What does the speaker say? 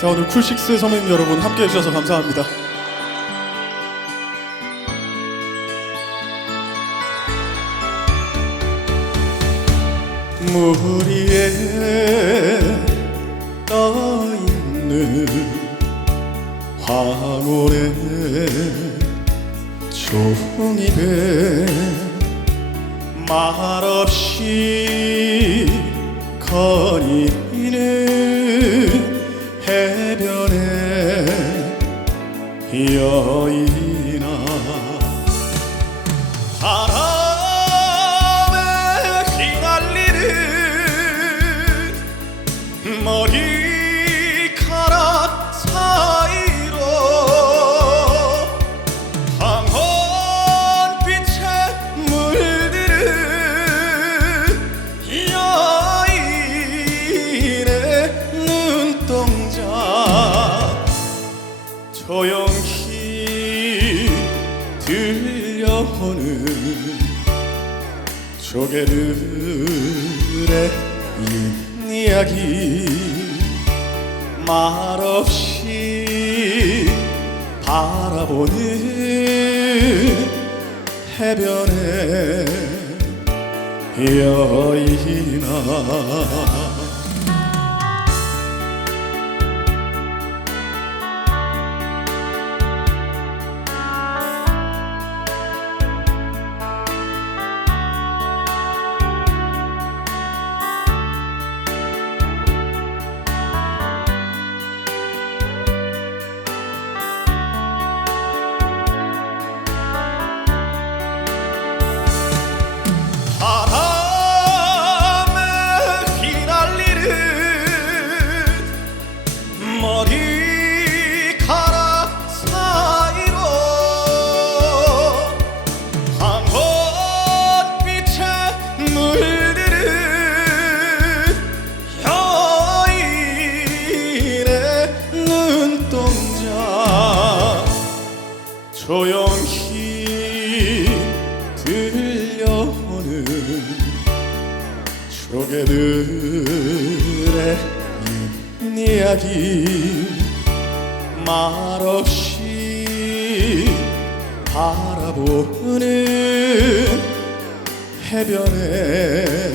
자 오늘 쿨식스 선배님 여러분 함께 해주셔서 감사합니다. 물 위에 떠있는 황홀의 종이배 말없이 거리는 여인 조용히 들려오는 조개들의 이야기 말없이 바라보는 해변의 여인아 눈동자 조용히 들려오는 조개들의 이야기 말없이 바라보는 여인